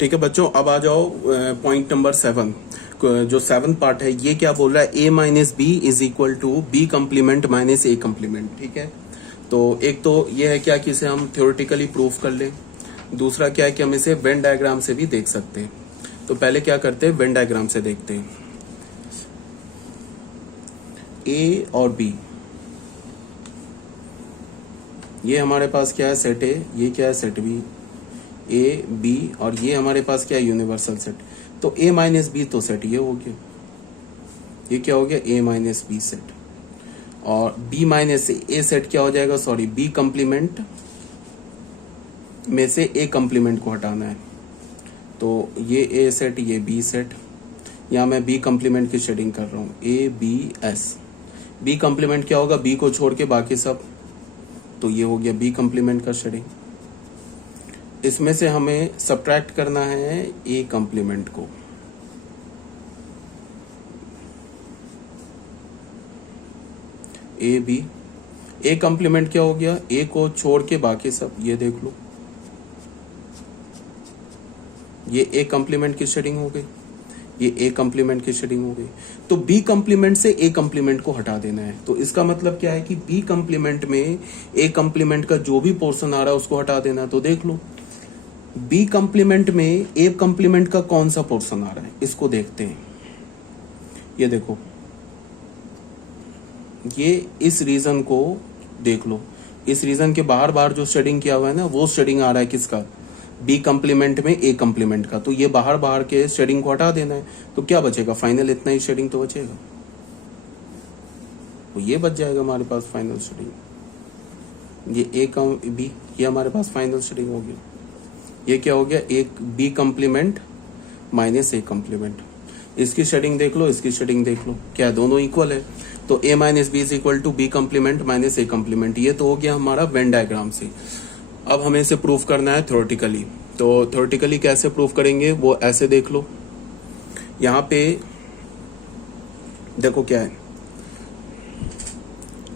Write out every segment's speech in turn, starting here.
ठीक है बच्चों, अब आ जाओ पॉइंट नंबर 7। जो 7 पार्ट है ये क्या बोल रहा है, a minus B is equal to B complement minus A complement. ठीक है, तो एक तो ये है क्या कि इसे हम थ्योरेटिकली प्रूफ कर लें, दूसरा क्या है कि हम इसे वेन डायग्राम से भी देख सकते हैं। तो पहले क्या करते हैं, वेन डायग्राम से देखते हैं। ए और बी, ये हमारे पास क्या है, सेट ए, ये क्या है, सेट बी, ए बी, और ये हमारे पास क्या है, यूनिवर्सल सेट। तो ए माइनस बी तो सेट ये हो गया, ये क्या हो गया, ए माइनस बी सेट, और बी माइनस ए सेट क्या हो जाएगा, सॉरी बी कम्प्लीमेंट में से ए कम्प्लीमेंट को हटाना है। तो ये ए सेट, ये बी सेट, यहाँ मैं बी कम्प्लीमेंट की शेडिंग कर रहा हूँ, A B S. B complement क्या होगा, बी को छोड़ के बाकी सब, तो ये हो गया बी कम्प्लीमेंट का शेडिंग। इसमें से हमें सब्ट्रैक्ट करना है ए कम्प्लीमेंट को, ए बी। ए कम्प्लीमेंट क्या हो गया, ए को छोड़ के बाकी सब, ये देख लो, ये ए कम्प्लीमेंट की शेडिंग हो गई, ये ए कम्प्लीमेंट की शेडिंग हो गई। तो बी कम्प्लीमेंट से ए कम्प्लीमेंट को हटा देना है। तो इसका मतलब क्या है कि बी कम्प्लीमेंट में ए कम्प्लीमेंट का जो भी पोर्शन आ रहा है उसको हटा देना है। तो देख लो बी कम्प्लीमेंट में ए कम्प्लीमेंट का कौन सा पोर्शन आ रहा है, इसको देखते हैं। ये देखो, ये इस रीजन को देख लो, इस रीजन के बाहर बाहर जो शेडिंग किया हुआ है ना, वो शेडिंग आ रहा है किसका, बी कम्प्लीमेंट में ए कम्प्लीमेंट का। तो ये बाहर बाहर के शेडिंग को हटा देना है। तो क्या बचेगा, फाइनल इतना ही शेडिंग तो बचेगा, तो ये बच जाएगा हमारे पास फाइनल शेडिंग। ये ए कम बी, ये हमारे पास फाइनल शेडिंग हो गया। ये क्या हो गया, एक B complement minus A complement. इसकी शेडिंग देख लो, इसकी शेडिंग देख लो, क्या दोनों इक्वल है। तो A minus B is equal to B complement minus A complement. ये तो हो गया हमारा वेन डायग्राम से। अब हमें इसे प्रूफ करना है थ्योरेटिकली। तो थ्योरेटिकली कैसे प्रूफ करेंगे, वो ऐसे देख लो। यहाँ पे देखो क्या है,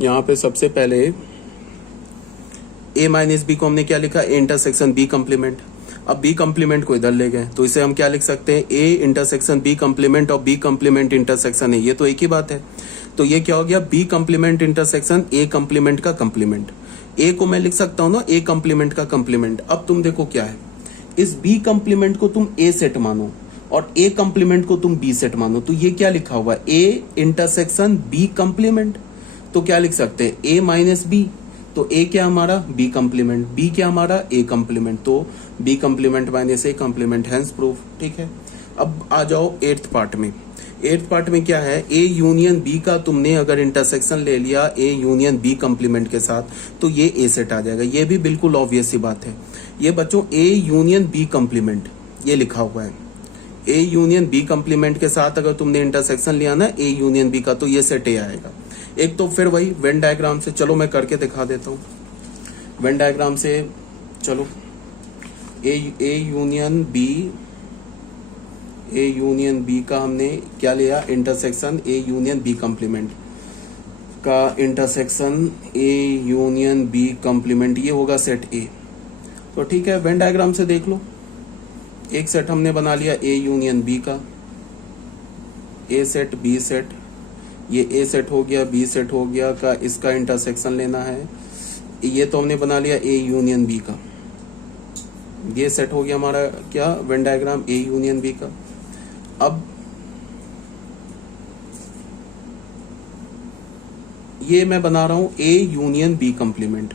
यहाँ पे सबसे पहले ए माइनस बी को हमने क्या लिखा, ए इंटरसेक्शन बी कम्प्लीमेंट। अब बी कम्प्लीमेंट को इधर ले गए, तो इसे हम क्या लिख सकते हैं, ए इंटरसेक्शन बी कम्प्लीमेंट और बी कम्प्लीमेंट इंटरसेक्शन है, ये तो एक ही बात है। तो ये क्या हो गया, B complement intersection A complement का कम्प्लीमेंट। ए को मैं लिख सकता हूं ना, ए कम्प्लीमेंट का कम्प्लीमेंट। अब तुम देखो क्या है, इस बी कम्प्लीमेंट को तुम ए सेट मानो और ए कम्प्लीमेंट को तुम बी सेट मानो। तो ये क्या लिखा हुआ है, ए इंटरसेक्शन बी कम्प्लीमेंट। तो क्या लिख सकते हैं, ए माइनस बी। तो ए क्या हमारा, बी कम्प्लीमेंट, बी क्या हमारा, ए कम्प्लीमेंट। तो B complement minus A complement, hence proof. ठीक है, अब आ जाओ 8th पार्ट में। 8th पार्ट में क्या है, ए यूनियन बी का तुमने अगर इंटरसेक्शन ले लिया ए यूनियन बी कम्प्लीमेंट के साथ, तो ये ए सेट आ जाएगा। ये भी बिल्कुल ऑब्वियस सी बात है। ये बच्चों ए यूनियन बी कम्प्लीमेंट, ये लिखा हुआ है, ए यूनियन बी कम्प्लीमेंट के साथ अगर तुमने इंटरसेक्शन लिया ना ए यूनियन बी का, तो ये सेट ए आएगा। एक तो फिर वही वेन डायग्राम से, चलो मैं करके दिखा देता हूँ वेन डायग्राम से। चलो ए यूनियन बी का हमने क्या लिया, intersection A union B complement का intersection A union B complement, ये होगा सेट ए। तो ठीक है, वेन डायग्राम से देख लो, एक सेट हमने बना लिया ए यूनियन बी का, ए सेट बी सेट, ये ए सेट हो गया बी सेट हो गया का इसका इंटरसेक्शन लेना है। ये तो हमने बना लिया ए यूनियन बी का, ये सेट हो गया हमारा क्या, Venn diagram A union B का। अब ये मैं बना रहा हूं A union B complement,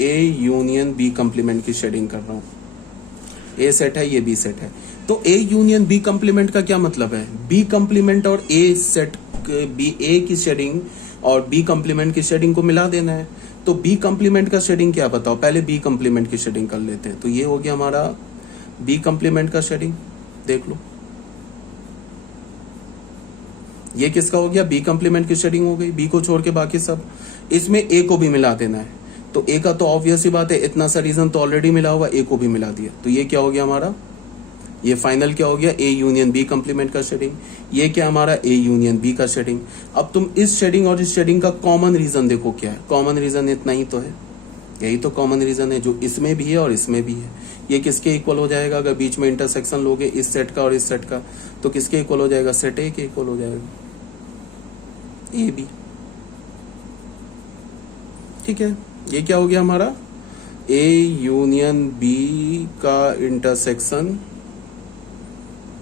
A union B complement की शेडिंग कर रहा हूं। ए सेट है, ये बी सेट है। तो ए यूनियन बी कम्प्लीमेंट का क्या मतलब है, बी कम्प्लीमेंट और ए सेट, बी ए की शेडिंग और बी कम्प्लीमेंट की शेडिंग को मिला देना है। तो बी कम्प्लीमेंट का शेडिंग क्या बताओ, पहले बी कम्प्लीमेंट की शेडिंग कर लेते हैं। तो ये हो गया हमारा बी कम्प्लीमेंट का शेडिंग, देख लो ये किसका हो गया, बी कम्प्लीमेंट की शेडिंग हो गई, बी को छोड़ के बाकी सब। इसमें ए को भी मिला देना है। तो ए का तो ऑब्वियस ही बात है, इतना सा रीजन तो ऑलरेडी मिला हुआ, ए को भी मिला दिया। तो ये क्या हो गया हमारा, ये फाइनल क्या हो गया, ए यूनियन बी कम्प्लीमेंट का शेडिंग। ये क्या हमारा, ए यूनियन बी का शेडिंग। अब तुम इस शेडिंग और इस शेडिंग का कॉमन रीजन देखो क्या है, कॉमन रीजन इतना ही तो है, यही तो कॉमन रीजन है जो इसमें भी है और इसमें भी है। ये किसके इक्वल हो जाएगा? अगर बीच में इंटरसेक्शन लोगे इस सेट का और इस सेट का, तो किसके इक्वल हो जाएगा? सेट ए के इक्वल हो जाएगा, ए बी। ठीक है, ये क्या हो गया हमारा? ए यूनियन बी का intersection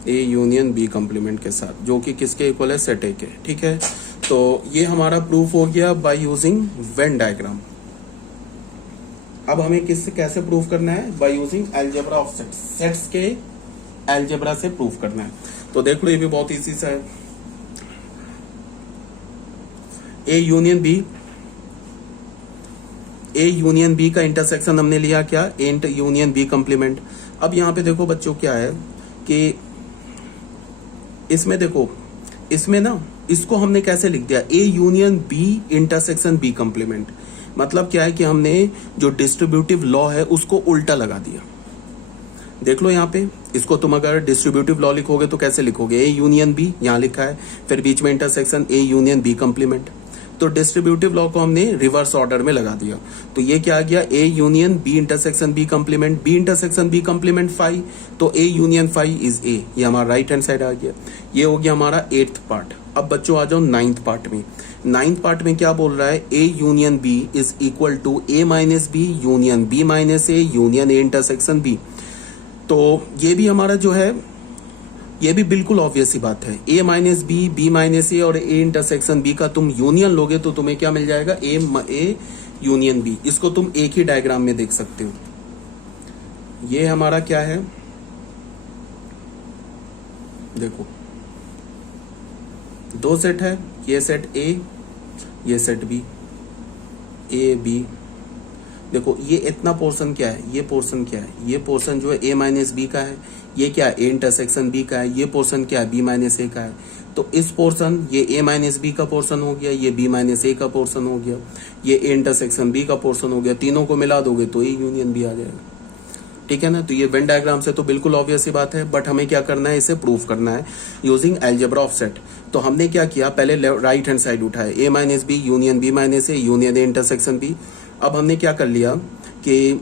A union B complement के साथ, जो कि किसके इक्वल है? सेट ए के। ठीक है, तो ये हमारा प्रूफ हो गया बाय यूजिंग वेन डायग्राम। अब हमें किससे कैसे प्रूफ करना है? By using algebra of sets, sets के अलजेब्रा से प्रूफ करना है। तो देख लो, ये भी बहुत इजी सा है। A union B, A union B का इंटरसेक्शन हमने लिया क्या? A union B complement. अब यहां पे देखो बच्चों क्या है कि इसमें देखो, इसमें ना इसको हमने कैसे लिख दिया? A union B intersection B complement. मतलब क्या है कि हमने जो डिस्ट्रीब्यूटिव लॉ है उसको उल्टा लगा दिया। देख लो यहाँ पे, इसको तुम अगर डिस्ट्रीब्यूटिव लॉ लिखोगे तो कैसे लिखोगे? ए यूनियन बी यहाँ लिखा है, फिर बीच में intersection A union B complement. तो डिस्ट्रीब्यूटिव लॉ को हमने रिवर्स ऑर्डर में लगा दिया। तो ये क्या आ गया? A union B intersection B complement, B intersection B complement phi, तो A union phi is A. ये हमारा राइट हैंड साइड आ गया। ये हो गया हमारा 8th पार्ट। अब बच्चों आ जाओ 9th पार्ट में। 9th पार्ट में क्या बोल रहा है? A union B is equal to A minus B union B minus A union A intersection B. तो ये भी हमारा जो है, ये भी बिल्कुल ऑब्वियस सी बात है। A minus B, B minus ए और ए इंटरसेक्शन बी का तुम यूनियन लोगे तो तुम्हें क्या मिल जाएगा? A union B. इसको तुम एक ही डायग्राम में देख सकते हो। ये हमारा क्या है? देखो, दो सेट है, ये सेट ए, ये सेट बी, ए बी। देखो ये इतना पोर्शन क्या है? ये पोर्शन क्या है? ये पोर्शन जो है ए माइनस बी का है। ये क्या है? ए इंटरसेक्शन बी का है। ये पोर्शन क्या है? बी माइनस ए का है। तो इस पोर्शन, ये ए माइनस बी का पोर्शन हो गया, ये बी माइनस ए का पोर्शन हो गया, ये ए इंटरसेक्शन बी का पोर्शन हो गया। तीनों को मिला दोगे तो ए यूनियन बी आ जाएगा। ठीक है ना? तो ये वेन डायग्राम से तो बिल्कुल ऑब्वियस ही बात है, बट हमें क्या करना है? इसे प्रूफ करना है यूजिंग अलजेब्रा ऑफ सेट। तो हमने क्या किया? पहले राइट हैंड साइड उठाया, A minus B union B minus A union A intersection B. अब हमने क्या कर लिया कि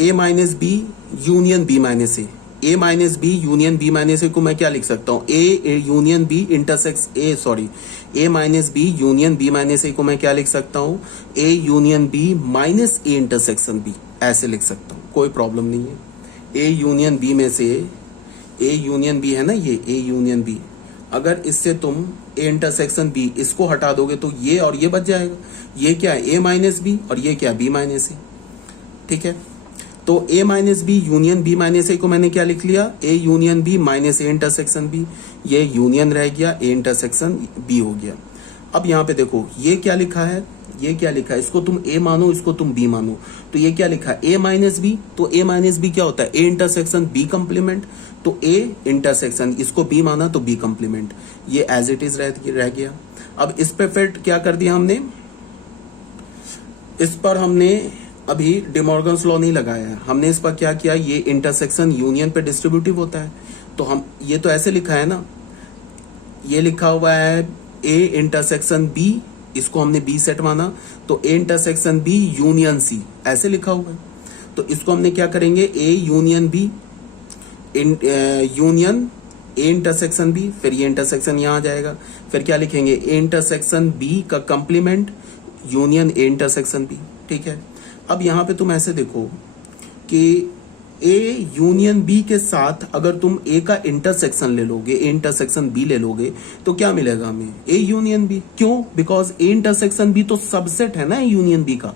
A minus B union B minus A minus B union B minus A को मैं क्या लिख सकता हूँ? A union B intersection A minus B union B minus A को मैं क्या लिख सकता हूँ? A union B minus A intersection B, ऐसे लिख सकता हूँ, कोई प्रॉब्लम नहीं है। ए यूनियन बी में से, ए यूनियन बी है ना, ये ए यूनियन बी, अगर इससे तुम ए इंटरसेक्शन बी इसको हटा दोगे तो ये और ये बच जाएगा। ये क्या है? ए माइनस बी और ये क्या? B minus A. ठीक है, तो A minus B union B minus A को मैंने क्या लिख लिया? A union B minus A intersection B. ये यूनियन रह गया, ए इंटरसेक्शन बी हो गया। अब यहाँ पे देखो ये क्या लिखा है? ये क्या लिखा है? इसको तुम ए मानो, इसको तुम बी मानो, तो ये क्या लिखा है? A minus B. तो ए माइनस बी क्या होता है? A intersection B complement. तो ए इंटरसेक्शन, इसको बी माना तो बी कंप्लीमेंट। ये एज इट इज रह गया। अब इस पे फिर क्या कर दिया हमने? इस पर हमने अभी डिमॉर्गन्स लॉ नहीं लगाया है, हमने इस पर क्या किया? ये इंटरसेक्शन यूनियन पे डिस्ट्रीब्यूटिव होता है, तो हम ये तो ऐसे लिखा है ना, ये लिखा हुआ है ए इंटरसेक्शन बी, इसको हमने बी सेट माना, तो A intersection B union C, ऐसे लिखा हुआ है। तो इसको हमने क्या करेंगे? A union B union A intersection B, फिर ये इंटरसेक्शन यहां आ जाएगा, फिर क्या लिखेंगे? ए इंटरसेक्शन बी का complement union A intersection B. ठीक है, अब यहां पे तुम ऐसे देखो कि ए यूनियन बी के साथ अगर तुम ए का इंटरसेक्शन ले लोगे, ए इंटरसेक्शन बी ले लोगे, तो क्या मिलेगा हमें? A union B. क्यों? बिकॉज ए इंटरसेक्शन बी तो सबसेट है ना यूनियन बी का।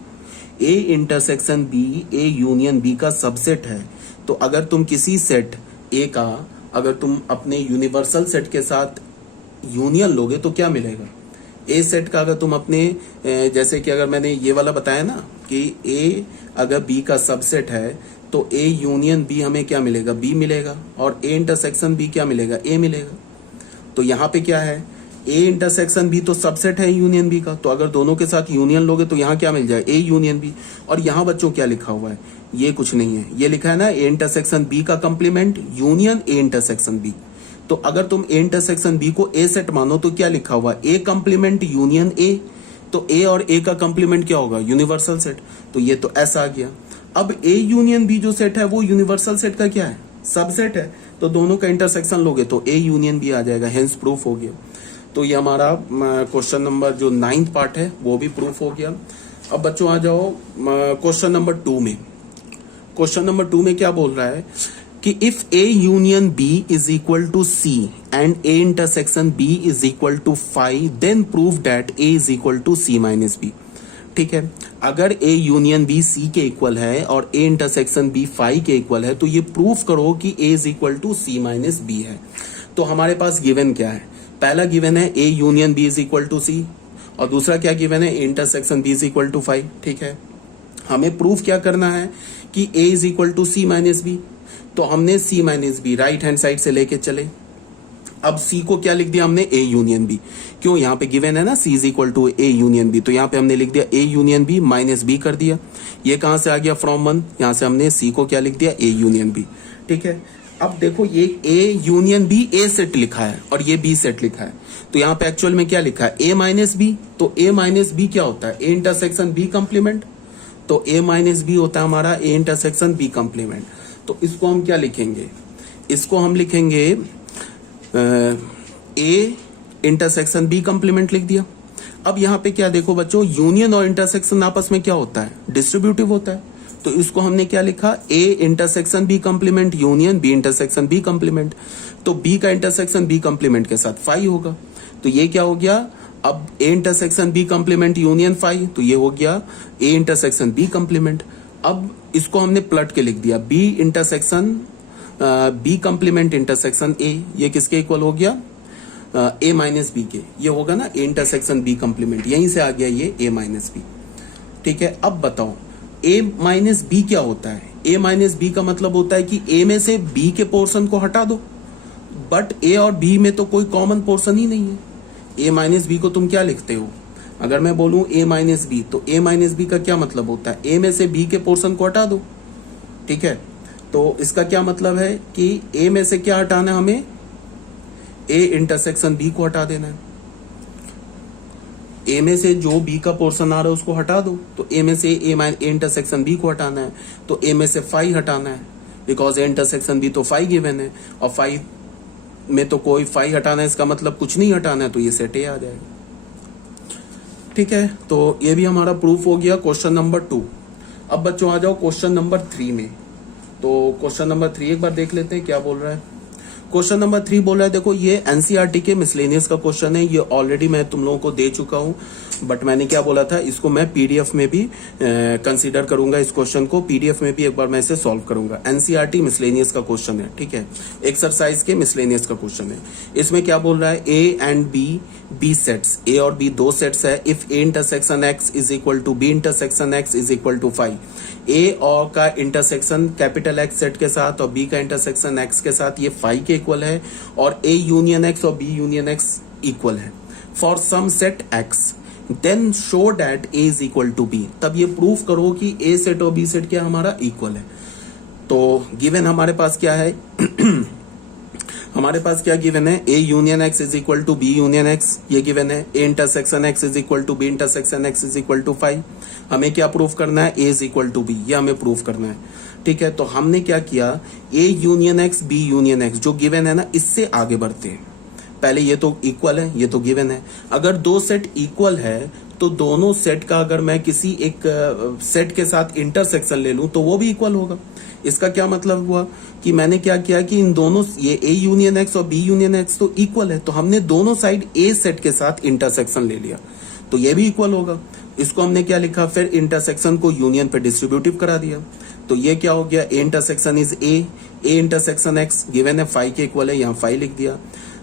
A intersection B A union B का सबसेट है। तो अगर तुम किसी सेट ए का अगर तुम अपने यूनिवर्सल सेट के साथ यूनियन लोगे तो क्या मिलेगा? ए सेट का अगर तुम अपने, जैसे कि अगर मैंने ये वाला बताया ना कि ए अगर बी का सबसेट है तो ए यूनियन बी हमें क्या मिलेगा? बी मिलेगा, और ए इंटरसेक्शन बी क्या मिलेगा? ए मिलेगा। तो यहाँ पे क्या है? ए इंटरसेक्शन बी तो सबसेट है यूनियन बी का, तो अगर दोनों के साथ यूनियन लोगे तो यहाँ क्या मिल जाए? A union B. और यहाँ बच्चों क्या लिखा हुआ है? ये कुछ नहीं है, ये लिखा है ना ए इंटरसेक्शन बी का complement union A intersection B. तो अगर तुम ए इंटरसेक्शन बी को ए सेट मानो तो क्या लिखा हुआ? ए कंप्लीमेंट यूनियन ए, तो ए और ए का कंप्लीमेंट क्या होगा, यूनिवर्सल सेट। तो ये तो ऐसा आ गया। अब ए यूनियन बी जो सेट है वो यूनिवर्सल सेट का क्या है, सबसेट है। तो दोनों का इंटरसेक्शन लोगे तो ए यूनियन बी आ जाएगा, हेंस प्रूफ हो गया। तो ये हमारा क्वेश्चन नंबर जो 9th पार्ट है वो भी प्रूफ हो गया। अब बच्चों आ जाओ क्वेश्चन नंबर 2 में। क्वेश्चन नंबर 2 में क्या बोल रहा है कि if A union B is equal to C and A intersection B is equal to phi, then prove that A is equal to C minus B. ठीक है, अगर ए यूनियन बी सी के इक्वल है और ए इंटरसेक्शन बी फाई के equal है तो ये प्रूफ करो कि A is equal to C minus B है। तो हमारे पास गिवन क्या है, पहला गिवन है A union B is equal to C, और दूसरा क्या गिवन है, A intersection B is equal to phi. ठीक है, हमें प्रूफ क्या करना है कि A is equal to C minus B. तो हमने C minus B right hand side से लेके चले। अब सी को क्या लिख दिया हमने, ए यूनियन बी। क्यों, यहाँ पे गिवन है ना C is equal to A union B, तो यहाँ पे हमने लिख दिया A union B minus B कर दिया। ये कहां से आ गया, फ्रॉम 1, यहाँ से हमने सी को क्या लिख दिया, ए यूनियन बी। ठीक है, अब देखो ये A union B A set लिखा है और ये बी सेट लिखा है, तो यहाँ पे एक्चुअल में क्या लिखा है, ए माइनस बी। तो ए माइनस बी क्या होता है, ए इंटरसेक्शन बी कंप्लीमेंट। तो ए माइनस बी होता है हमारा ए इंटरसेक्शन बी कंप्लीमेंट। तो इसको हम क्या लिखेंगे, इसको हम लिखेंगे ए इंटरसेक्शन बी कंप्लीमेंट लिख दिया। अब यहाँ पे क्या देखो बच्चों, यूनियन और इंटरसेक्शन आपस में क्या होता है, डिस्ट्रीब्यूटिव होता है। तो इसको हमने क्या लिखा, A intersection B complement union B intersection B complement. तो बी का इंटरसेक्शन बी कंप्लीमेंट के साथ फाई होगा। तो ये क्या हो गया, अब A intersection B complement union phi, तो ये हो गया ए इंटरसेक्शन बी कंप्लीमेंट। अब इसको हमने पलट के लिख दिया, B intersection B complement intersection A, ये किसके इक्वल हो गया, ए माइनस बी के। ये होगा ना ए इंटरसेक्शन बी कंप्लीमेंट, यहीं से आ गया ये ए माइनस बी। ठीक है, अब बताओ ए माइनस बी क्या होता है। ए माइनस बी का मतलब होता है कि ए में से बी के पोर्शन को हटा दो, बट ए और बी में तो कोई कॉमन पोर्शन ही नहीं है। ए माइनस बी को तुम क्या लिखते हो, अगर मैं बोलूं ए माइनस बी, तो ए माइनस बी का क्या मतलब होता है, ए में से बी के पोर्शन को हटा दो। ठीक है, तो इसका क्या मतलब है कि ए में से क्या हटाना है हमें, ए इंटरसेक्शन बी को हटा देना है। ए में से जो बी का पोर्शन आ रहा है उसको हटा दो। तो ए में से ए इंटरसेक्शन बी को हटाना है, तो ए में से फाई हटाना है, बिकॉज ए इंटरसेक्शन बी तो फाई गिवन है, और फाई में तो कोई फाई हटाना है, इसका मतलब कुछ नहीं हटाना है, तो ये सेट ए आ जाएगा। ठीक है, तो ये भी हमारा प्रूफ हो गया क्वेश्चन नंबर 2। अब बच्चों आ जाओ क्वेश्चन नंबर 3 में। तो क्वेश्चन नंबर 3 एक बार देख लेते हैं क्या बोल रहा है। क्वेश्चन नंबर 3 बोल रहा है, देखो ये एनसीईआरटी के मिसलेनियस का क्वेश्चन है, ये ऑलरेडी मैं तुम लोगों को दे चुका हूं, बट मैंने क्या बोला था, इसको मैं पीडीएफ में भी कंसीडर करूंगा, इस क्वेश्चन को पीडीएफ में भी एक बार मैं इसे सॉल्व करूंगा। एनसीईआरटी मिसलेनियस का क्वेश्चन है, ठीक है, एक्सरसाइज के मिसलेनियस का क्वेश्चन है। इसमें क्या बोल रहा है, A and B sets, A और बी दो सेट्स है। If A intersection X is equal to B intersection X is equal to 5, A और का इंटरसेक्शन कैपिटल एक्स सेट के साथ और बी का इंटरसेक्शन एक्स के साथ ये 5 के इक्वल है, और ए यूनियन एक्स और बी यूनियन एक्स इक्वल है for some set X, then show that A is equal to B. तब ये प्रूफ करो कि ए सेट और बी सेट क्या हमारा इक्वल है। तो गिवन हमारे पास क्या है हमारे पास क्या गिवन है, A union X is equal to B union X, ये गिवन है। A intersection X is equal to B intersection X is equal to 5। हमें क्या प्रूफ करना है, A is equal to B, ये हमें प्रूफ करना है। ठीक है, तो हमने क्या किया, A union X B union X जो गिवन है ना, इससे आगे बढ़ते हैं। पहले ये तो इक्वल है, ये तो गिवन है। अगर दो सेट इक्वल है तो दोनों सेट का अगर मैं किसी एक सेट के साथ इंटरसेक्शन ले लूं तो वो भी इक्वल होगा। इसका क्या मतलब हुआ कि मैंने क्या किया कि इन दोनों, ये ए यूनियन एक्स और बी यूनियन एक्स तो इक्वल है, तो हमने दोनों साइड ए सेट के साथ इंटरसेक्शन ले लिया, तो ये भी इक्वल होगा। इसको हमने क्या लिखा, फिर इंटरसेक्शन को यूनियन पे डिस्ट्रीब्यूटिव करा दिया, तो ये क्या हो गया, A intersection is a intersection x given है 5 के इक्वल है, यहाँ 5 लिख दिया।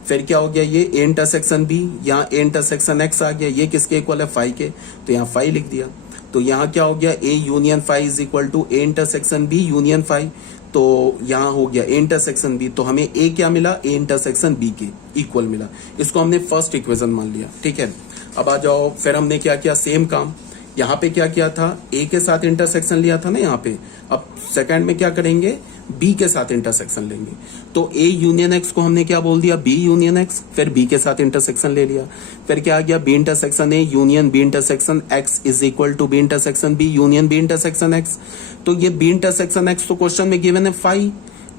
फिर क्या हो गया, ये ए इंटरसेक्शन बी, यहाँ ए इंटरसेक्शन एक्स आ गया, ये किसके इक्वल है 5 के, तो यहाँ 5 लिख दिया। तो यहाँ क्या हो गया, A union 5 is equal to A intersection B union 5, तो यहाँ हो गया ए इंटरसेक्शन बी, तो हमें ए क्या मिला, ए इंटरसेक्शन बी के इक्वल मिला। इसको हमने फर्स्ट इक्वेशन मान लिया। ठीक है, अब आ जाओ, फिर हमने क्या किया, सेम काम यहाँ पे क्या किया था, ए के साथ इंटरसेक्शन लिया था ना यहाँ पे, अब सेकंड में क्या करेंगे, बी के साथ इंटरसेक्शन लेंगे। तो ए यूनियन एक्स को हमने क्या बोल दिया, बी यूनियन एक्स, फिर बी के साथ इंटरसेक्शन ले लिया, फिर क्या आ गया, B intersection A union B intersection X is equal to B intersection B union B intersection X. तो ये बी इंटरसेक्शन एक्स तो क्वेश्चन में गिवन है 5,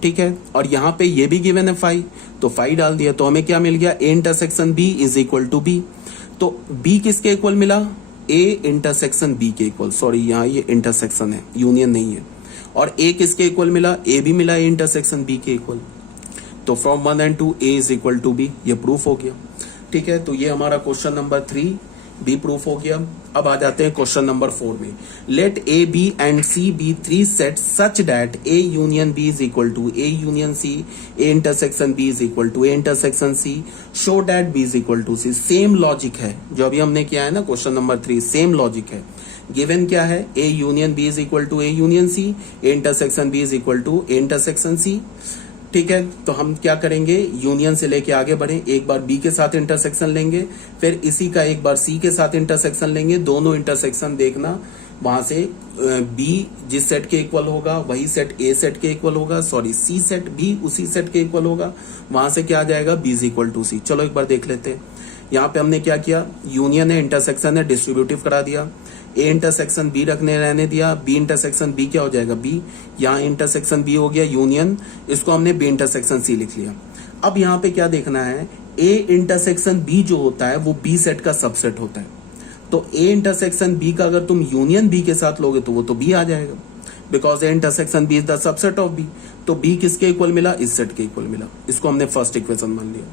ठीक है, और यहाँ पे ये भी गिवन है 5, तो 5 डाल दिया, तो हमें क्या मिल गया, A intersection B is equal to B. तो बी किसके इक्वल मिला, ए इंटरसेक्शन बी के इक्वल, सॉरी यहाँ ये इंटरसेक्शन है, यूनियन नहीं है। और ए किसके इक्वल मिला, ए भी मिला ए इंटरसेक्शन बी के इक्वल। तो from 1 and 2 A is equal to B, ये प्रूफ हो गया, ठीक है। तो ये हमारा क्वेश्चन नंबर 3 बी प्रूफ हो गया। अब आ जाते हैं क्वेश्चन नंबर 4 में। Let A B and C be 3 set such that A union B is equal to A union C, A intersection B is equal to A intersection C, show that B is equal to C. Same logic है जो अभी हमने किया है ना question number 3, same logic है। Given क्या है, A union B is equal to A union C, A intersection B is equal to A intersection C, ठीक है। तो हम क्या करेंगे, यूनियन से लेके आगे बढ़े, एक बार बी के साथ इंटरसेक्शन लेंगे, फिर इसी का एक बार सी के साथ इंटरसेक्शन लेंगे, दोनों इंटरसेक्शन देखना, वहां से बी जिस सेट के इक्वल होगा वही सेट ए सेट के इक्वल होगा, सॉरी सी सेट बी उसी सेट के इक्वल होगा, वहां से क्या आ जाएगा, बी इज इक्वल टू सी। चलो एक बार देख लेते हैं। यहाँ पे हमने क्या किया, यूनियन है इंटरसेक्शन है डिस्ट्रीब्यूटिव करा दिया, ए इंटरसेक्शन बी रखने रहने दिया, बी इंटरसेक्शन बी क्या हो जाएगा बी, यहाँ इंटरसेक्शन बी हो गया यूनियन, इसको हमने बी इंटरसेक्शन सी लिख लिया। अब यहाँ पे क्या देखना है, ए इंटरसेक्शन बी जो होता है वो बी सेट का सबसेट होता है। तो ए इंटरसेक्शन बी का अगर तुम यूनियन बी के साथ लोगे तो वो तो बी आ जाएगा, because A intersection B is the subset of B. तो बी किसके इक्वल मिला, इस सेट के इक्वल मिला, इसको हमने फर्स्ट इक्वेशन मान लिया।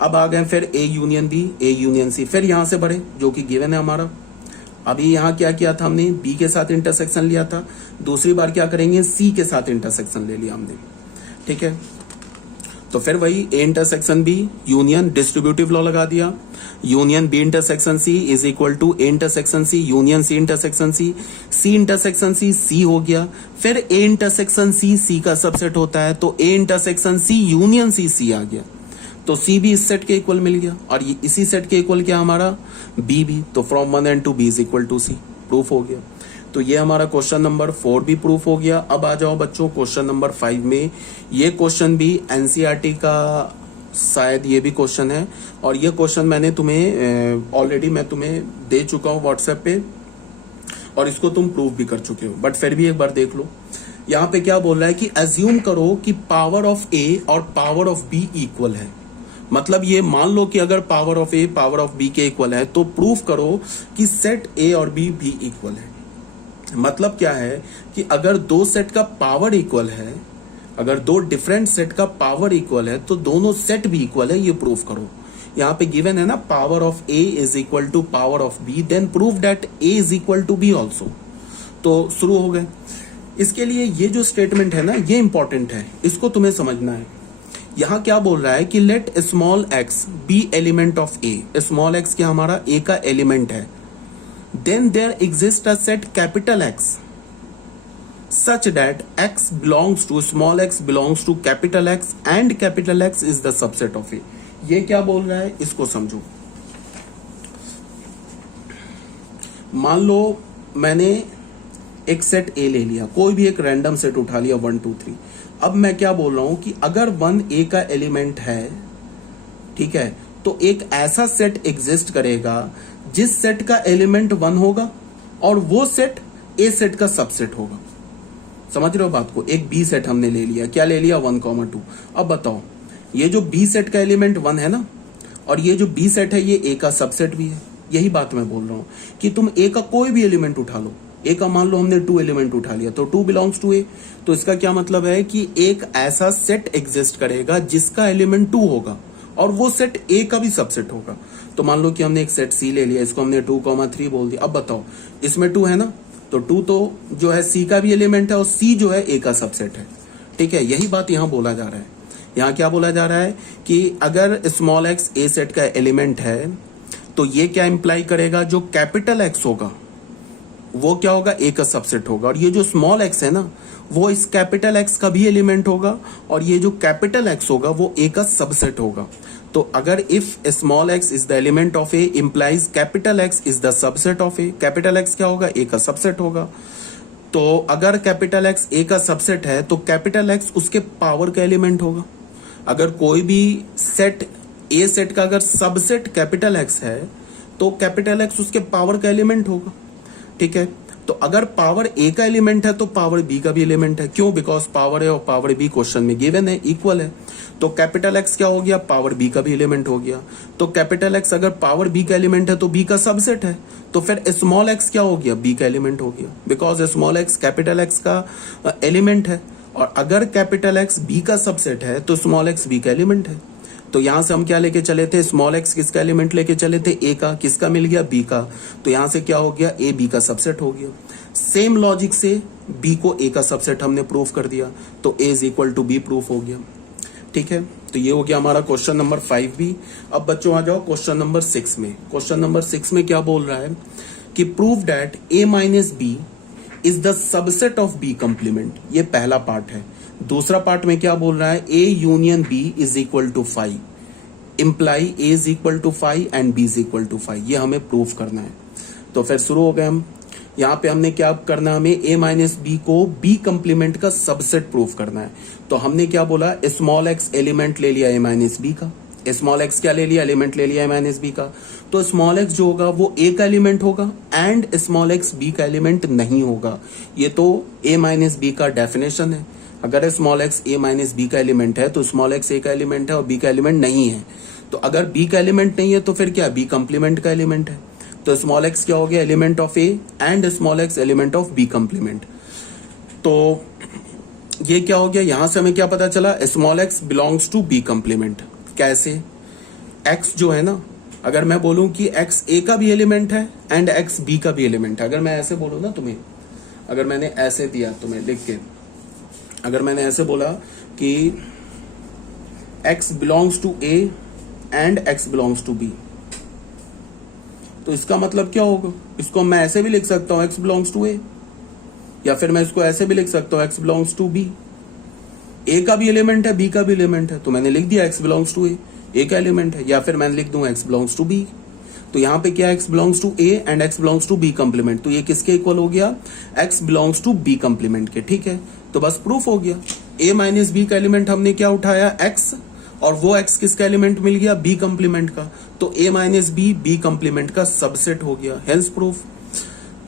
अब आ गए फिर A union B, A union C, फिर यहां से बढ़े जो कि गिवन है हमारा। अभी यहाँ क्या किया था हमने, बी के साथ इंटरसेक्शन लिया था, दूसरी बार क्या करेंगे, सी के साथ इंटरसेक्शन ले लिया हमने, ठीक है। तो फिर वही A intersection B union distributive law लगा दिया, union B intersection C is equal to A intersection C union C intersection C, C intersection C C हो गया, फिर ए इंटरसेक्शन सी सी का सबसेट होता है, तो ए इंटरसेक्शन सी यूनियन सी सी आ गया, तो सी भी इस सेट के इक्वल मिल गया, और ये इसी सेट के इक्वल क्या हमारा बी भी, तो from 1 and 2 B is equal to C, proof हो गया। तो ये हमारा क्वेश्चन नंबर 4 भी प्रूफ हो गया। अब आ जाओ बच्चों क्वेश्चन नंबर 5 में। ये क्वेश्चन भी एनसीईआरटी का शायद ये भी क्वेश्चन है, और ये क्वेश्चन मैंने तुम्हें ऑलरेडी मैं तुम्हें दे चुका हूँ व्हाट्सएप पे, और इसको तुम प्रूफ भी कर चुके हो, बट फिर भी एक बार देख लो। यहाँ पे क्या बोल रहा है कि एज्यूम करो कि पावर ऑफ ए और पावर ऑफ बी इक्वल है। मतलब ये मान लो कि अगर power of A power of B के इक्वल है, तो प्रूफ करो कि सेट ए और बी भी इक्वल है। मतलब क्या है कि अगर दो सेट का पावर इक्वल है, अगर दो डिफरेंट सेट का पावर इक्वल है, तो दोनों सेट भी इक्वल है, ये प्रूफ करो। यहाँ पे गिवन है ना, power of A is equal to power of B, then prove that A is equal to B also. तो शुरू हो गए। इसके लिए ये जो स्टेटमेंट है ना, ये इंपॉर्टेंट है, इसको तुम्हें समझना है। यहां क्या बोल रहा है कि let small X be element of A, small X क्या हमारा ए का एलिमेंट है, then there exist a set capital X such that x belongs to small x belongs to capital X and capital X is the subset of A। ये क्या बोल रहा है, इसको समझो। मान लो मैंने एक सेट A ले लिया, कोई भी एक रैंडम सेट उठा लिया 1 2 3। अब मैं क्या बोल रहा हूं कि अगर 1 A का एलिमेंट है, ठीक है, तो एक ऐसा सेट एग्जिस्ट करेगा जिस सेट का एलिमेंट 1 होगा और वो सेट A सेट का सबसेट होगा। समझ रहे हो बात को। एक बी सेट हमने ले लिया, क्या ले लिया 1, 2। अब बताओ, ये जो बी सेट का एलिमेंट 1 है ना, और ये जो बी सेट है ये ए का सबसेट भी है। यही बात मैं बोल रहा हूं कि तुम ए का कोई भी एलिमेंट उठा लो, ए का मान लो हमने 2 एलिमेंट उठा लिया, तो 2 बिलोंग्स टू ए। तो इसका क्या मतलब है कि एक ऐसा सेट एग्जिस्ट करेगा जिसका एलिमेंट 2 होगा और वो सेट ए का भी सबसेट होगा। तो मान लो कि हमने एक सेट सी ले लिया, इसको हमने 2, 3 बोल दिया। अब बताओ, इसमें 2 है ना, तो 2 तो जो है सी का भी एलिमेंट है और सी जो है ए का सबसेट है, ठीक है। यही बात यहां बोला जा रहा है। यहां क्या बोला जा रहा है कि अगर स्मॉल एक्स ए सेट का एलिमेंट है, तो ये क्या इंप्लाई करेगा, जो कैपिटल एक्स होगा वो क्या होगा, ए का सबसेट होगा, और ये जो स्मॉल एक्स है ना, वो इस कैपिटल एक्स का भी एलिमेंट होगा, और ये जो कैपिटल एक्स होगा वो ए का सबसेट होगा। तो अगर if small x is the element of A implies capital x is the subset of A, capital x क्या होगा, ए का सबसेट होगा। तो अगर कैपिटल एक्स ए का सबसेट है तो कैपिटल एक्स उसके पावर का एलिमेंट होगा। अगर कोई भी सेट ए सेट का अगर सबसेट कैपिटल एक्स है तो कैपिटल एक्स उसके पावर का एलिमेंट होगा। ठीक है, तो अगर पावर ए का एलिमेंट है तो पावर बी का भी एलिमेंट है। क्यों? बिकॉज पावर ए और पावर बी क्वेश्चन में गिवन है, इक्वल है। तो कैपिटल एक्स क्या हो गया? पावर बी का भी एलिमेंट हो गया। तो कैपिटल एक्स अगर पावर बी का एलिमेंट है तो बी का सबसेट है, तो फिर स्मॉल एक्स क्या हो गया? बी का एलिमेंट हो गया, because small x capital x का एलिमेंट है। और अगर कैपिटल एक्स बी का सबसेट है तो स्मॉल एक्स बी का एलिमेंट है। तो यहां से हम क्या लेके चले थे? स्मॉल एक्स किसका एलिमेंट लेके चले थे? ए का। किसका मिल गया? बी का। तो यहां से क्या हो गया? ए बी का सबसेट हो गया। सेम लॉजिक से बी को ए का सबसेट हमने प्रूफ कर दिया, तो A is equal to B proof हो गया। ठीक है, तो ये हो गया हमारा क्वेश्चन नंबर 5B। अब बच्चों आ जाओ क्वेश्चन नंबर 6 में। क्वेश्चन नंबर 6 में क्या बोल रहा है कि prove that a minus B is the subset of B complement. ये पहला पार्ट है। दूसरा पार्ट में क्या बोल रहा है? a union b is equal to 5, imply a is equal to 5 and b is equal to 5। ये हमें प्रूफ करना है। तो फिर शुरू हो गए हम। यहाँ पे हमने क्या करना है? हमें a माइनस बी को b कंप्लीमेंट का सबसेट प्रूफ करना है। तो हमने क्या बोला? स्मॉल x एलिमेंट ले लिया a माइनस बी का। स्मॉल x क्या ले लिया? एलिमेंट ले लिया a माइनस बी का। तो स्मॉल x जो होगा वो a का एलिमेंट होगा एंड स्मॉल x b का एलिमेंट नहीं होगा। ये तो a माइनस बी का डेफिनेशन है। अगर small x a minus B का एलिमेंट है तो स्मॉल x a का एलिमेंट है और b का एलिमेंट नहीं है। तो अगर b का एलिमेंट नहीं है तो फिर क्या? b कंप्लीमेंट का एलिमेंट है। तो स्मॉल x क्या हो गया? Element of a and small x element of b complement. तो ये क्या हो गया? यहां से हमें क्या पता चला? Small x belongs to b complement. कैसे? x जो है ना, अगर मैं बोलूं कि x a का भी एलिमेंट है एंड x b का भी एलिमेंट है। अगर मैं ऐसे बोलूं ना तुम्हें, अगर मैंने ऐसे दिया तुम्हें लिख के, अगर मैंने ऐसे बोला कि x belongs to a and x belongs to b, तो इसका मतलब क्या होगा? इसको मैं ऐसे भी लिख सकता हूं x बिलोंग्स टू a, या फिर मैं इसको ऐसे भी लिख सकता हूं x belongs to b। a का भी एलिमेंट है, b का भी एलिमेंट है, तो मैंने लिख दिया x बिलोंग्स टू a का एलिमेंट है। या फिर मैंने लिख दूं x बिलोंग्स टू b। तो यहाँ पे क्या? x belongs to a and x belongs to b complement. तो ये किसके इक्वल हो गया? x belongs to b complement के। ठीक है, तो बस प्रूफ हो गया। a माइनस b का एलिमेंट हमने क्या उठाया? x, और वो x किसका एलिमेंट मिल गया? b कंप्लीमेंट का। तो a minus B b complement का सबसेट हो गया, हेंस प्रूफ।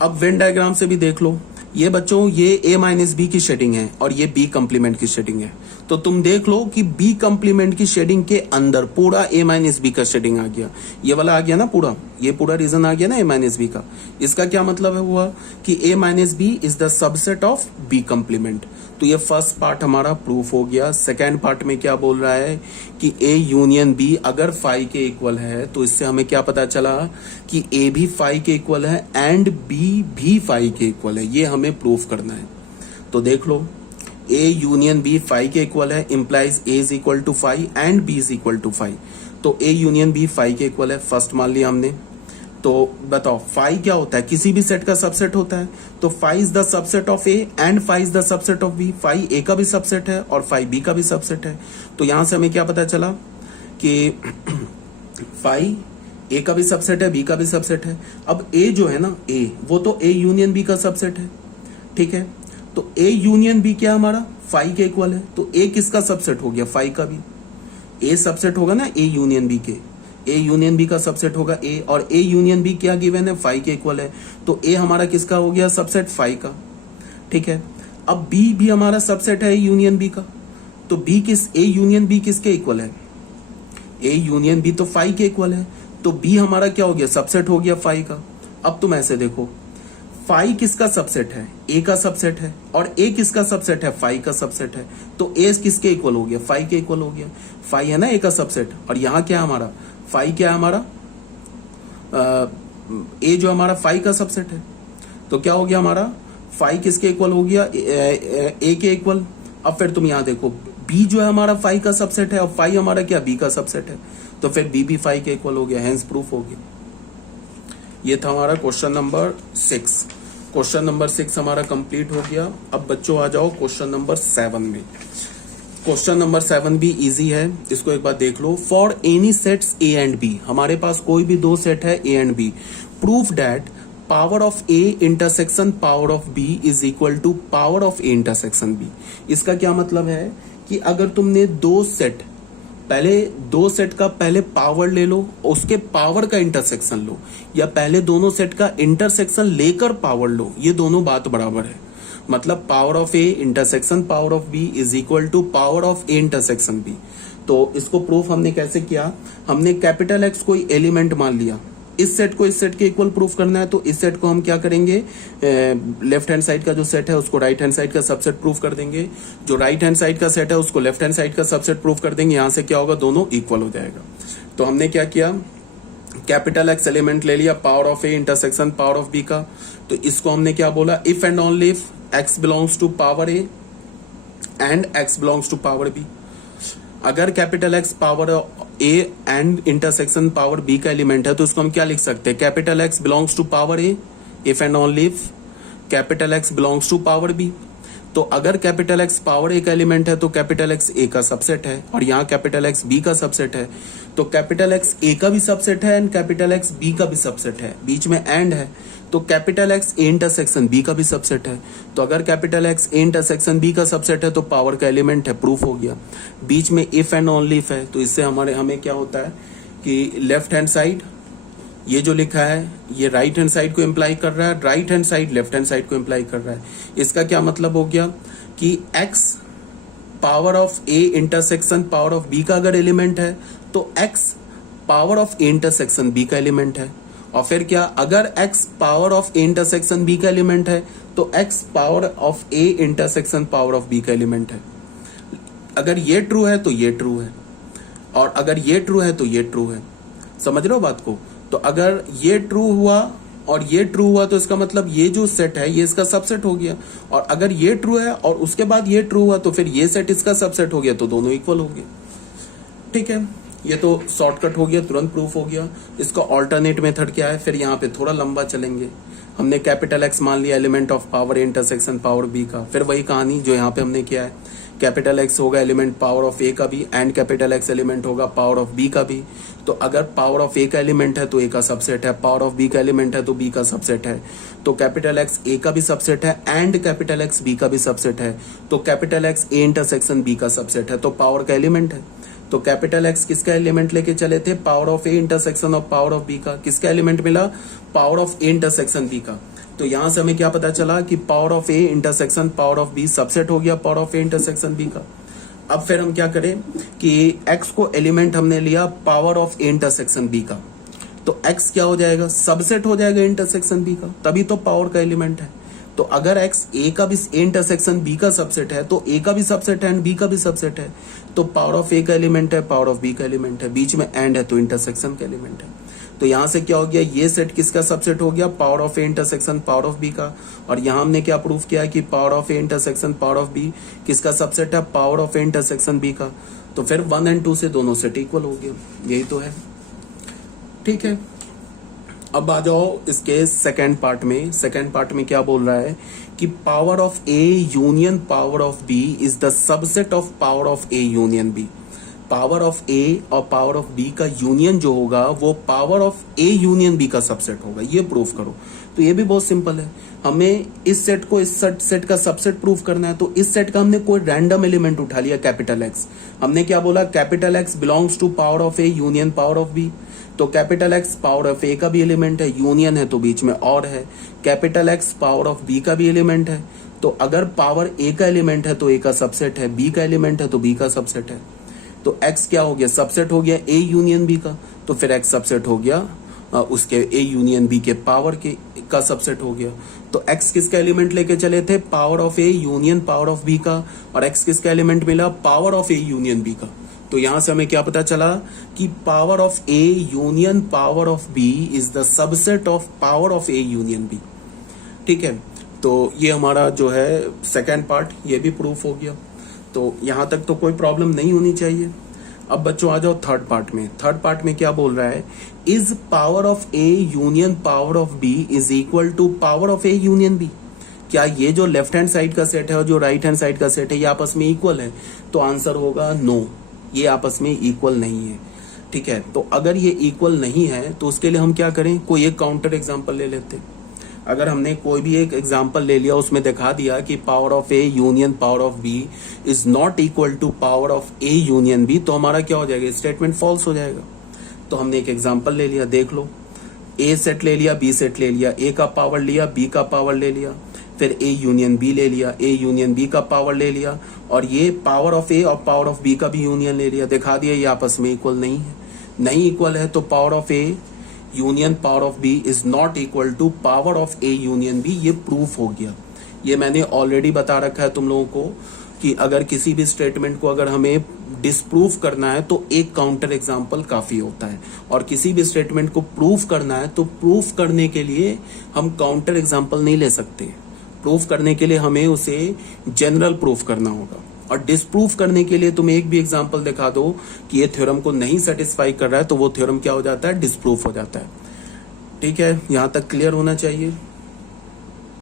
अब वेन डायग्राम से भी देख लो। ये बच्चों ये a माइनस बी की शेडिंग है और ये b कंप्लीमेंट की शेडिंग है। तो तुम देख लो कि b कंप्लीमेंट की शेडिंग के अंदर पूरा a माइनस बी का शेडिंग आ गया। ये वाला आ गया ना पूरा, ये पूरा रीजन आ गया ना a माइनस बी का। इसका क्या मतलब है हुआ कि a minus B is the subset of b complement. तो ये फर्स्ट पार्ट हमारा प्रूफ हो गया। सेकेंड पार्ट में क्या बोल रहा है कि a यूनियन b अगर 5 के इक्वल है, तो इससे हमें क्या पता चला कि a भी 5 के इक्वल है एंड b भी 5 के इक्वल है। ये हमें प्रूफ करना है। तो देख लो, a यूनियन b 5 के इक्वल है, implies a is equal to 5 and b is equal to 5। तो a यूनियन b 5 के इक्वल है, फर्स्ट मान लिया हमने। तो बताओ 5 क्या होता है? किसी भी सेट का सबसेट होता है। तो 5 is the subset of a and 5 is the subset of b। 5 a का भी सबसेट है और 5 b का भी सबसेट है। तो यहां से हमें क्या पता चला कि 5 a का भी सबसेट है, b का भी सबसेट है। अब a जो है ना, a वो तो a यूनियन b का सबसेट है। ठीक है, तो a यूनियन b क्या हमारा? 5 के इक्वल है। तो a किसका सबसेट हो गया? 5 का भी। a सबसेट होगा ना a यूनियन b के, a यूनियन b का सबसेट होगा a, और a यूनियन b क्या गिवन है? 5 के इक्वल है। तो a हमारा किसका हो गया? सबसेट 5 का। ठीक है, अब b भी हमारा सबसेट है a यूनियन b का। तो b किस a यूनियन b किसके इक्वल है? a यूनियन b तो 5 के इक्वल है। तो b हमारा क्या हो गया? सबसेट हो गया 5 का। अब तुम ऐसे देखो, 5 किसका सबसेट है? a का सबसेट है, और a किसका सबसेट है? 5 का सबसेट है। तो a किसके इक्वल हो गया? 5 के इक्वल हो गया। 5 है ना a का सबसेट, और यहाँ क्या है हमारा? 5 क्या है हमारा? a जो हमारा 5 का सबसेट है। तो क्या हो गया हमारा? 5 किसके इक्वल हो गया? a के इक्वल। अब फिर तुम यहाँ देखो, b जो है हमारा 5 का सबसेट है और 5 हमारा क्या? b का सबसेट है। तो फिर b भी 5 के इक्वल हो गया, हेंस प्रूफ हो गया। ये था हमारा क्वेश्चन नंबर 6। क्वेश्चन नंबर 6 हमारा कंप्लीट हो गया। अब बच्चों आ जाओ क्वेश्चन नंबर 7 में। क्वेश्चन नंबर 7 भी इजी है, इसको एक बार देख लो। For any sets a and b, हमारे पास कोई भी दो सेट है a and b, proof that power of A intersection power of B is equal to power of A intersection B. इसका क्या मतलब है कि अगर तुमने दो सेट का पहले पावर ले लो, उसके पावर का इंटरसेक्शन लो, या पहले दोनों सेट का इंटरसेक्शन लेकर पावर लो, ये दोनों बात बराबर है। मतलब power of A intersection power of B is equal to power of A intersection B. तो इसको प्रूफ हमने कैसे किया, हमने कैपिटल एक्स कोई एलिमेंट मान लिया, इस सेट को इस सेट के इक्वल प्रूफ करना है, तो इस सेट को हम क्या करेंगे, लेफ्ट हैंड साइड का जो सेट है उसको राइट हैंड साइड का सबसेट प्रूफ कर देंगे, जो राइट हैंड साइड का सेट है उसको लेफ्ट हैंड साइड का सबसेट प्रूफ कर देंगे। यहां से क्या होगा, दोनों इक्वल हो जाएगा। तो हमने क्या किया, कैपिटल एक्स एलिमेंट ले लिया power of A intersection power of B का, तो इसको हमने क्या बोला, if and only if x belongs to power A and x belongs to power B. अगर capital X power A and intersection power B का एलिमेंट है तो इसको हम क्या लिख सकते हैं, capital X belongs to power A if and only if capital X belongs to power B. तो अगर कैपिटल एक्स पावर ए का एलिमेंट है तो कैपिटल एक्स ए का सबसेट है, और यहाँ कैपिटल एक्स बी का सबसेट है, तो कैपिटल एक्स ए का भी सबसेट है एंड कैपिटल एक्स बी का भी सबसेट है, बीच में एंड है, तो capital X A intersection B का भी सबसेट है। तो अगर capital X A intersection B का सबसेट है तो पावर का एलिमेंट है, प्रूफ हो गया। बीच में इफ एंड ओनली इफ है, तो इससे हमें क्या होता है कि लेफ्ट हैंड साइड ये जो लिखा है ये राइट हैंड साइड को इम्प्लाई कर रहा है, right hand side left hand side को इम्प्लाई कर रहा है। इसका क्या मतलब हो गया कि x power of A intersection power of B का अगर एलिमेंट है तो x power of A intersection B का एलिमेंट है, और फिर क्या, अगर x power of A intersection B का एलिमेंट है तो x power of A intersection power of B का एलिमेंट है। अगर ये ट्रू है तो ये ट्रू है, और अगर ये ट्रू है तो ये ट्रू है। समझ रहे हो बात को? तो अगर ये ट्रू हुआ और ये ट्रू हुआ तो इसका मतलब ये जो सेट है ये इसका सबसेट हो गया, और अगर ये ट्रू है और उसके बाद ये ट्रू हुआ तो फिर ये सेट इसका सबसेट हो गया, तो दोनों इक्वल हो गए। ठीक है, ये तो शॉर्टकट हो गया, तुरंत प्रूफ हो गया। इसका ऑल्टरनेट मेथड क्या है, फिर यहाँ पे थोड़ा लंबा चलेंगे। हमने कैपिटल एक्स मान लिया element of power A intersection power B का, फिर वही कहानी जो यहाँ पे हमने किया है, कैपिटल एक्स होगा एलिमेंट पावर ऑफ ए का भी एंड कैपिटल एक्स एलिमेंट होगा पावर ऑफ बी का भी। तो अगर पावर ऑफ ए का एलिमेंट है तो ए का सबसेट है, पावर ऑफ बी का एलिमेंट है तो बी का सबसेट है, तो कैपिटल एक्स ए का भी सबसेट है एंड कैपिटल एक्स बी का भी सबसेट है, तो capital X A intersection B का सबसेट है, तो पावर का एलिमेंट है। तो कैपिटल एक्स किसका एलिमेंट लेके चले थे, power of A intersection of power of B का। किसका एलिमेंट मिला, power of A intersection B का। तो यहां से हमें क्या पता चला कि power of A intersection power of B subset हो गया power of A intersection B का। अब फिर हम क्या करें कि x को एलिमेंट हमने लिया power of A intersection B का, तो x क्या हो जाएगा, सबसेट हो जाएगा इंटरसेक्शन बी का, तभी तो पावर का एलिमेंट है। तो अगर x a का भी ए इंटरसेक्शन बी का सबसेट है तो a का भी सबसेट है एंड b का भी सबसेट है, तो पावर ऑफ a का एलिमेंट है पावर ऑफ b का एलिमेंट है, बीच में एंड है तो इंटरसेक्शन का एलिमेंट है। तो यहां से क्या हो गया, ये सेट किसका सबसेट हो गया, power of A intersection power of B का। और यहां हमने क्या प्रूफ किया कि power of A intersection power of B किसका सबसेट है, power of A intersection B का। तो फिर 1 एंड 2 से दोनों सेट इक्वल हो गया, यही तो है। ठीक है, अब आ जाओ इसके सेकेंड पार्ट में। सेकेंड पार्ट में क्या बोल रहा है कि power of A union power of B is the subset of power of A union B. Power of A और पावर ऑफ बी का यूनियन जो होगा वो power of A union B का सबसेट होगा, ये प्रूफ करो। तो ये भी बहुत सिंपल है, हमें इस सेट को इस सेट का सबसेट प्रूफ करना है। तो इस सेट का हमने कोई रैंडम एलिमेंट उठा लिया कैपिटल एक्स, हमने क्या बोला, capital X belongs to power of A union power of B. तो capital X power of A का भी एलिमेंट है, यूनियन है तो बीच में और है, capital X power of B का भी एलिमेंट है। तो अगर पावर ए का एलिमेंट है तो ए का सबसेट है, बी का एलिमेंट है तो बी का सबसेट है। तो x क्या हो गया, सबसेट हो गया a यूनियन b का, तो फिर x सबसेट हो गया उसके a यूनियन b के पावर के का सबसेट हो गया। तो x किसका एलिमेंट लेके चले थे, power of a union power of b का, और x किसका एलिमेंट मिला, power of a union b का। तो यहां से हमें क्या पता चला कि power of a union power of b is the subset of power of a union b। ठीक है, तो ये हमारा जो है सेकेंड पार्ट, ये भी प्रूफ हो गया। तो यहां तक तो कोई प्रॉब्लम नहीं होनी चाहिए। अब बच्चों आ जाओ थर्ड पार्ट में। थर्ड पार्ट में क्या बोल रहा है, is power of A union power of B is equal to power of A union B. क्या ये जो लेफ्ट हैंड साइड का सेट है और जो राइट हैंड साइड का सेट है ये आपस में इक्वल है? तो आंसर होगा नो, ये आपस में इक्वल नहीं है। ठीक है, तो अगर ये इक्वल नहीं है तो उसके लिए हम क्या करें, कोई एक काउंटर एग्जाम्पल ले लेते हैं। अगर हमने कोई भी एक एग्जांपल ले लिया, उसमें दिखा दिया कि power of A union power of B is not equal to power of A union B, तो हमारा क्या हो जाएगा, स्टेटमेंट फॉल्स हो जाएगा। तो हमने एक एग्जांपल ले लिया, देख लो, ए सेट ले लिया, बी सेट ले लिया, ए का पावर लिया, बी का पावर ले लिया, फिर ए यूनियन बी ले लिया, ए यूनियन बी का पावर ले लिया, और ये पावर ऑफ ए और पावर ऑफ बी का भी यूनियन ले लिया। दिखा दिया ये आपस में इक्वल नहीं है, नहीं इक्वल है, तो power of A union power of B is not equal to power of A union B, ये प्रूफ हो गया। ये मैंने ऑलरेडी बता रखा है तुम लोगों को कि अगर किसी भी स्टेटमेंट को अगर हमें डिसप्रूफ करना है तो एक काउंटर एग्जांपल काफी होता है, और किसी भी स्टेटमेंट को प्रूफ करना है तो प्रूफ करने के लिए हम काउंटर एग्जांपल नहीं ले सकते। प्रूफ करने के लिए हमें उसे जनरल प्रूफ करना होगा, और डिसप्रूफ करने के लिए तुम एक भी एग्जांपल दिखा दो कि ये थ्योरम को नहीं सेटिस्फाई कर रहा है, तो वो थ्योरम क्या हो जाता है, डिसप्रूफ हो जाता है। ठीक है, यहां तक क्लियर होना चाहिए।